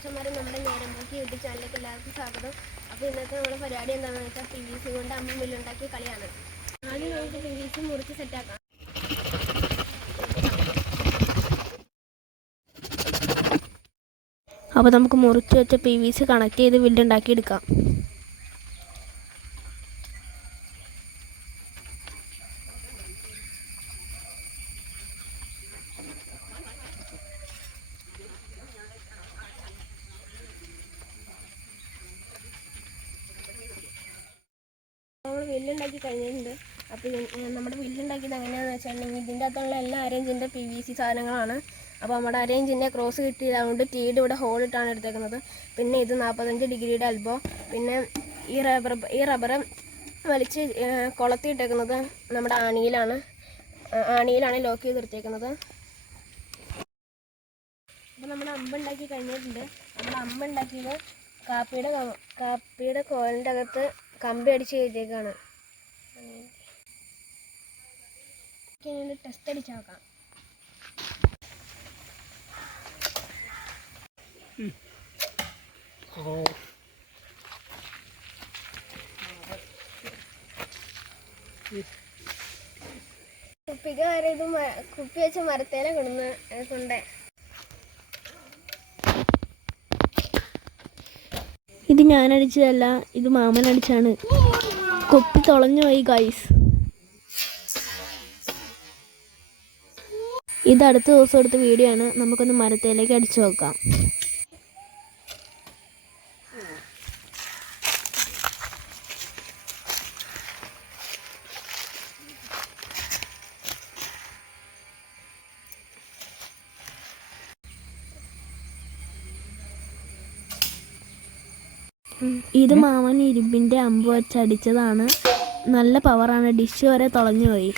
മച്ചന്മാരും നമ്മുടെ നേരമ്പോക്കി യൂട്യൂബ് ചാനലിലേക്ക് എല്ലാവർക്കും സ്വാഗതം. അപ്പോൾ ഇന്നത്തെ നമ്മുടെ പരിപാടി എന്താണെന്ന് വെച്ചാൽ പി വി സി കൊണ്ട് അമ്മ മില്ലുണ്ടാക്കിയ കളിയാണ്. ആദ്യം നമുക്ക് പി വി സി മുറിച്ച് സെറ്റാക്കാം അപ്പോൾ നമുക്ക് മുറിച്ച് വെച്ച പി വി സി കണക്ട് ചെയ്ത് വില്ലുണ്ടാക്കി വില്ലുണ്ടാക്കി കഴിഞ്ഞിട്ടുണ്ട്. അപ്പോൾ നമ്മുടെ വില്ലുണ്ടാക്കിയത് എങ്ങനെയാണെന്ന് വെച്ചിട്ടുണ്ടെങ്കിൽ ഇതിന്റെ അകത്തുള്ള എല്ലാ അരേഞ്ചിന്റെ പി വി സി സാധനങ്ങളാണ്. അപ്പോൾ നമ്മുടെ അരേഞ്ചിന്റെ ക്രോസ് കിട്ടിയതുകൊണ്ട് ടീയുടെ ഇവിടെ ഹോൾ ഇട്ടാണ് എടുത്തേക്കുന്നത്. പിന്നെ ഇത് നാൽപ്പത്തഞ്ച് ഡിഗ്രിയുടെ അൽബോ പിന്നെ ഈ റബ്ബർ ഈ റബ്ബർ വലിച്ച് കുളത്തി ഇട്ടേക്കുന്നത് നമ്മുടെ ആണിയിലാണ്. ആണിയിലാണ് ലോക്ക് ചെയ്ത് എടുത്തേക്കുന്നത് അപ്പോൾ നമ്മൾ അമ്പ് ഉണ്ടാക്കി കഴിഞ്ഞിട്ടുണ്ട്. നമ്മൾ അമ്പ് ഉണ്ടാക്കിയത് കാപ്പിയുടെ കാപ്പിയുടെ കോലിന്റെ അകത്ത് കമ്പി അടിച്ച് ചെയ്തേക്കാണ് ടെസ്റ്റ് അടിച്ച് നോക്കാം. കുപ്പിക്ക് വരെ ഇത് കുപ്പി വെച്ച മരത്തേനെ കൊടുന്ന് കൊണ്ട്. ഇത് ഞാൻ അടിച്ചതല്ല ഇത് മാമൻ അടിച്ചാണ് കൊപ്പി തുളഞ്ഞു പോയി ഗൈസ് ഇത് അടുത്ത ദിവസം എടുത്ത വീഡിയോ ആണ്. നമുക്കൊന്ന് മരത്തേലേക്ക് അടിച്ചു നോക്കാം. ഇത് മാമൻ ഇരുമ്പിന്റെ അമ്പ് വെച്ചടിച്ചതാണ് നല്ല പവറാണ് ഡിഷ് വരെ തുളഞ്ഞു പോയി